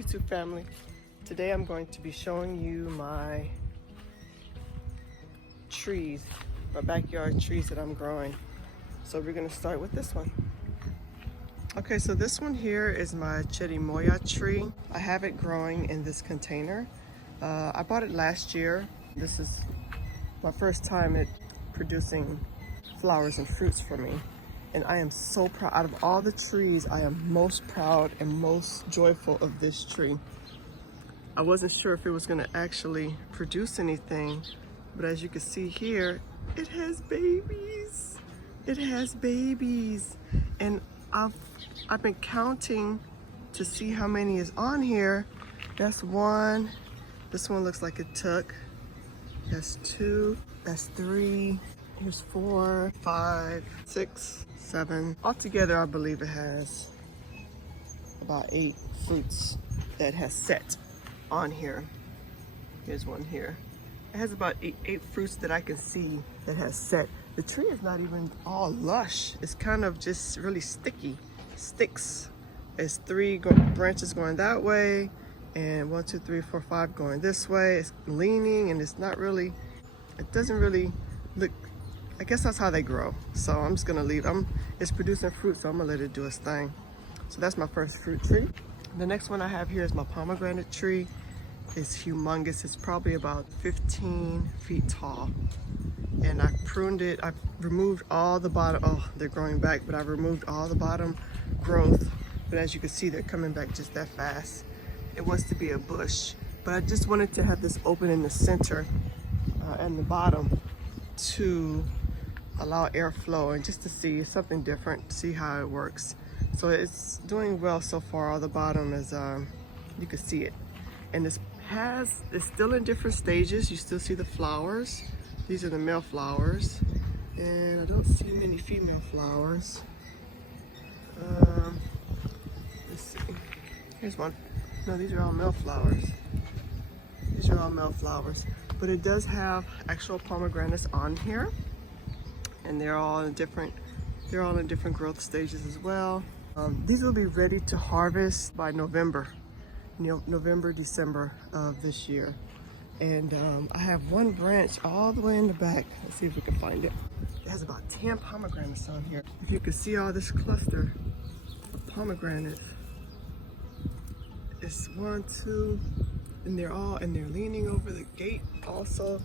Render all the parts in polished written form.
YouTube family. Today I'm going to be showing you my trees, my backyard trees that I'm growing. So we're going to start with this one. Okay, so this one here is my Cherimoya tree. I have it growing in this container. I bought it last year. This is my first time it producing flowers and fruits for me. And I am so proud. Out of all the trees, I am most proud and most joyful of this tree. I wasn't sure if it was gonna actually produce anything, but as you can see here, it has babies. It has babies. And I've been counting to see how many is on here. That's one. This one looks like it took. That's two. That's three. Here's 4, 5, 6, 7. Altogether, I believe it has about 8 fruits that has set on here. Here's one here. It has about eight fruits that I can see that has set. The tree is not even all lush. It's kind of just really sticky, sticks. It's 3 branches going that way, and 1, 2, 3, 4, 5 going this way. It's leaning, and it's not really, it doesn't really look, I guess that's how they grow. So I'm just gonna leave. It's producing fruit, so I'm gonna let it do its thing. So that's my first fruit tree. The next one I have here is my pomegranate tree. It's humongous. It's probably about 15 feet tall. And I pruned it. I've removed all the bottom, oh, they're growing back, but I've removed all the bottom growth. But as you can see, they're coming back just that fast. It wants to be a bush, but I just wanted to have this open in the center and the bottom to allow airflow and just to see something different, see how it works. So it's doing well so far. All the bottom is, you can see it. And it's still in different stages. You still see the flowers. These are the male flowers. And I don't see many female flowers. Let's see. Here's one. No, these are all male flowers. These are all male flowers. But it does have actual pomegranates on here. And they're all in different growth stages as well. These will be ready to harvest by November, December of this year. And I have one branch all the way in the back. Let's see if we can find it. It has about 10 pomegranates on here. If you can see all this cluster of pomegranates, it's 1, 2, and they're leaning over the gate also.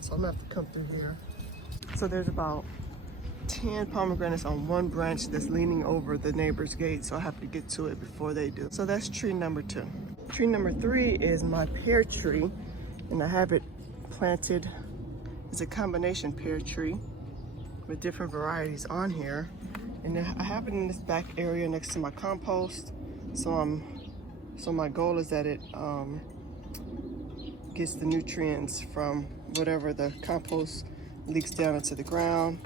So I'm gonna have to come through here. So there's about 10 pomegranates on one branch that's leaning over the neighbor's gate, so I have to get to it before they do. So that's tree number 2. Tree number 3 is my pear tree, and I have it planted. It's a combination pear tree with different varieties on here, and I have it in this back area next to my compost. So my goal is that it gets the nutrients from whatever the compost leaks down into the ground.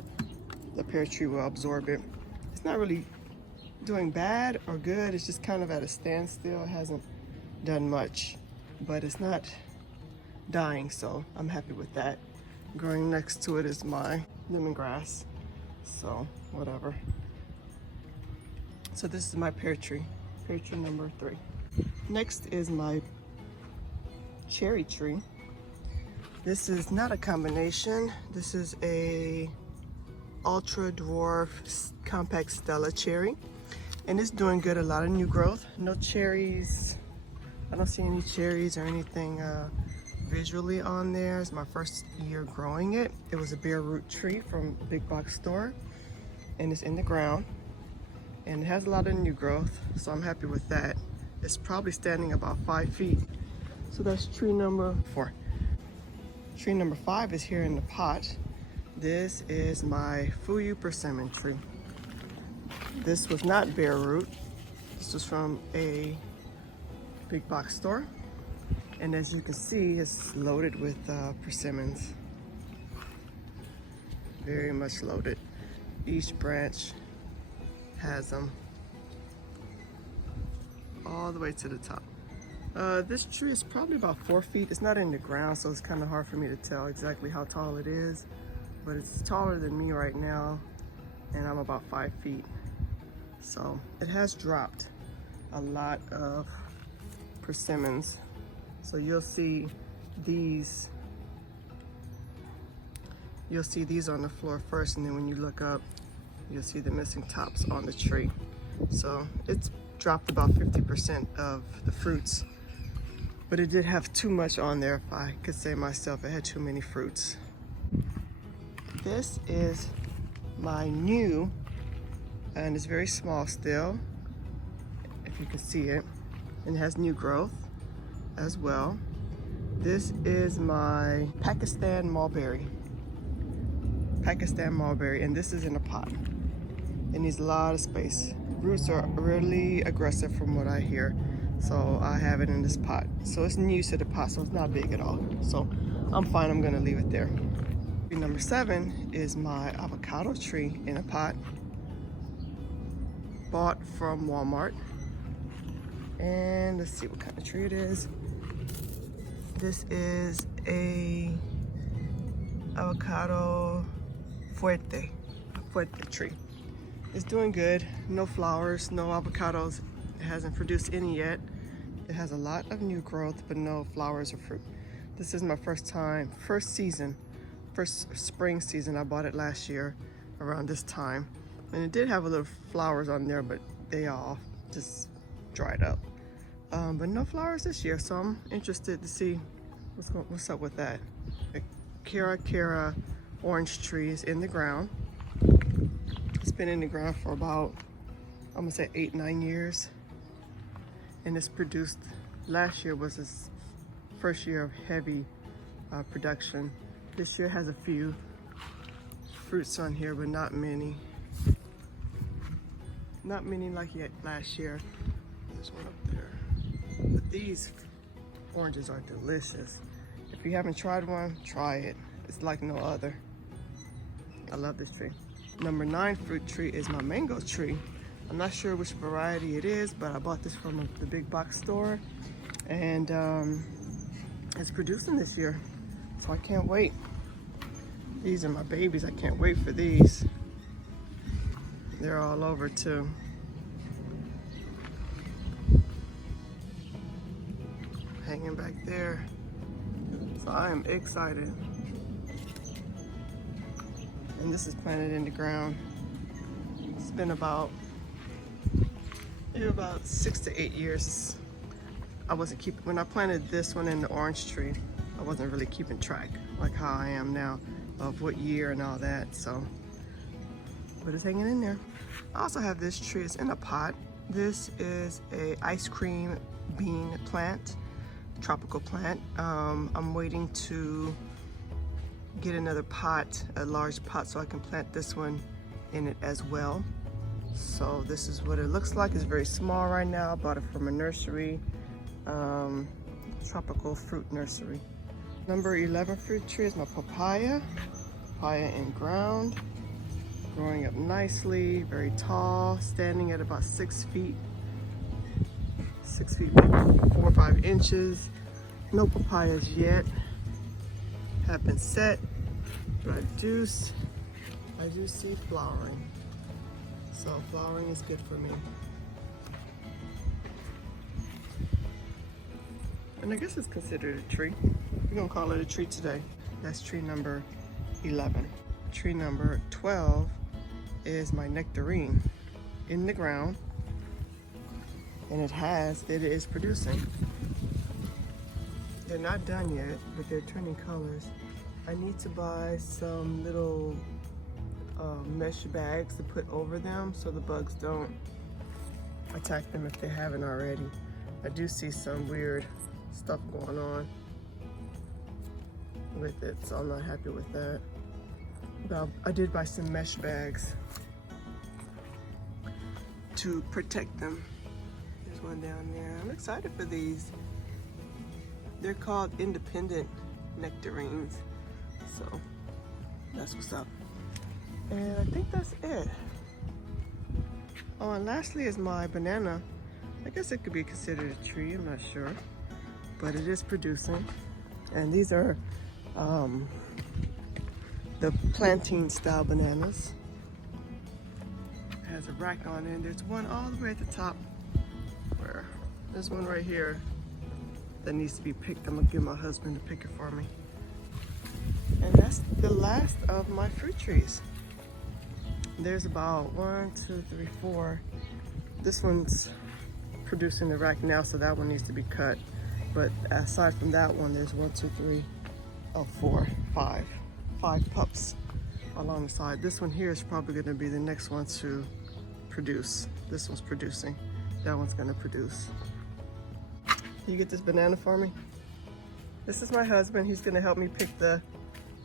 The pear tree will absorb it. It's not really doing bad or good. It's just kind of at a standstill. It hasn't done much, but it's not dying, so I'm happy with that. Growing next to it is my lemongrass, so whatever. So this is my pear tree number 3. Next is my cherry tree. This is not a combination. This is a ultra dwarf compact Stella cherry, and it's doing good. A lot of new growth. No cherries. I don't see any cherries or anything visually on there. It's my first year growing it. It was a bare root tree from a big box store, and it's in the ground, and it has a lot of new growth, so I'm happy with that. It's probably standing about 5 feet. So that's tree number 4. Tree number 5 is here in the pot. This is my Fuyu persimmon tree. This was not bare root. This was from a big box store. And as you can see, it's loaded with persimmons. Very much loaded. Each branch has them all the way to the top. This tree is probably about 4 feet. It's not in the ground, so it's kind of hard for me to tell exactly how tall it is. But it's taller than me right now, and I'm about 5 feet. So it has dropped a lot of persimmons. So you'll see these on the floor first, and then when you look up, you'll see the missing tops on the tree. So it's dropped about 50% of the fruits, but it did have too much on there, if I could say myself. It had too many fruits. This is my new, and it's very small still, if you can see it, and it has new growth as well. This is my Pakistan mulberry, and this is in a pot. It needs a lot of space. Roots are really aggressive from what I hear, so I have it in this pot. So it's new to the pot, so it's not big at all. So I'm fine, I'm gonna leave it there. Number 7 is my avocado tree in a pot, bought from Walmart. And let's see what kind of tree it is. This is a avocado fuerte tree. It's doing good. No flowers, no avocados. It hasn't produced any yet. It has a lot of new growth, but no flowers or fruit. This is my first spring season. I bought it last year around this time. And it did have a little flowers on there, but they all just dried up. But no flowers this year, so I'm interested to see what's up with that. A Cherimoya orange tree is in the ground. It's been in the ground for about, I'm gonna say 8-9 years. And it's produced, last year was its first year of heavy production. This year has a few fruits on here, but not many. Not many like last year. There's one up there. But these oranges are delicious. If you haven't tried one, try it. It's like no other. I love this tree. Number 9 fruit tree is my mango tree. I'm not sure which variety it is, but I bought this from the big box store, and it's producing this year, so I can't wait. These are my babies. I can't wait for these. They're all over too. Hanging back there. So I am excited. And this is planted in the ground. It's been about 6 to 8 years. When I planted this one in the orange tree, I wasn't really keeping track like how I am now of what year and all that, so. But it's hanging in there. I also have this tree, it's in a pot. This is a ice cream bean plant, tropical plant. I'm waiting to get another pot, a large pot, so I can plant this one in it as well. So this is what it looks like. It's very small right now. I bought it from a nursery, tropical fruit nursery. Number 11 fruit tree is my papaya in ground, growing up nicely, very tall, standing at about 6 feet, 4 or 5 inches. No papayas yet have been set, but I do see flowering. So flowering is good for me. And I guess it's considered a tree. We're gonna call it a tree today. That's tree number 11. Tree number 12 is my nectarine in the ground. And it is producing. They're not done yet, but they're turning colors. I need to buy some little mesh bags to put over them so the bugs don't attack them if they haven't already. I do see some weird stuff going on with it, so I'm not happy with that. But I did buy some mesh bags to protect them. There's one down there. I'm excited for these. They're called independent nectarines. So that's what's up. And I think that's it. Oh, and lastly is my banana. I guess it could be considered a tree, I'm not sure. But it is producing. And these are the plantain style bananas. It has a rack on it. There's one all the way at the top. There's one right here. that needs to be picked. I'm gonna get my husband to pick it for me. And that's the last of my fruit trees. There's about 1, 2, 3, 4. This one's producing the rack now, so that one needs to be cut. But aside from that one, there's 1, 2, 3, 4, 5. 5 pups along the side. This one here is probably gonna be the next one to produce. This one's producing. That one's gonna produce. Can you get this banana for me? This is my husband. He's gonna help me pick the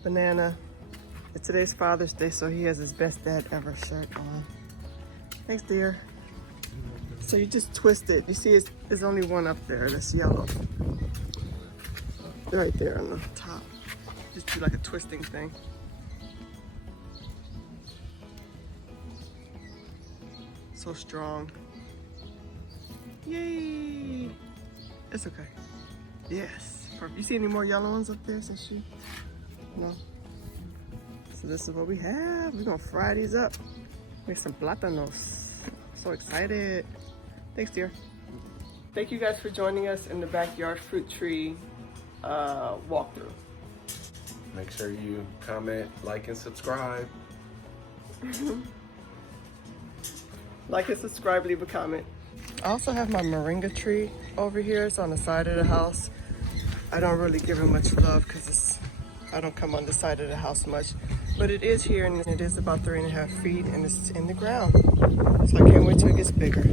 banana. Today's Father's Day, so he has his best dad ever shirt on. Thanks, dear. So you just twist it. You see, there's only one up there that's yellow. Right there on the top. Just do like a twisting thing. So strong. Yay! It's okay. Yes. Perfect. You see any more yellow ones up there since you? No. So this is what we have. We're gonna fry these up. Make some plátanos. So excited. Thanks, dear. Thank you guys for joining us in the backyard fruit tree walkthrough. Make sure you comment, like, and subscribe. Like and subscribe, leave a comment. I also have my moringa tree over here. It's on the side of the house. I don't really give it much love because I don't come on the side of the house much. But it is here, and it is about 3.5 feet, and it's in the ground. So I can't wait till it gets bigger.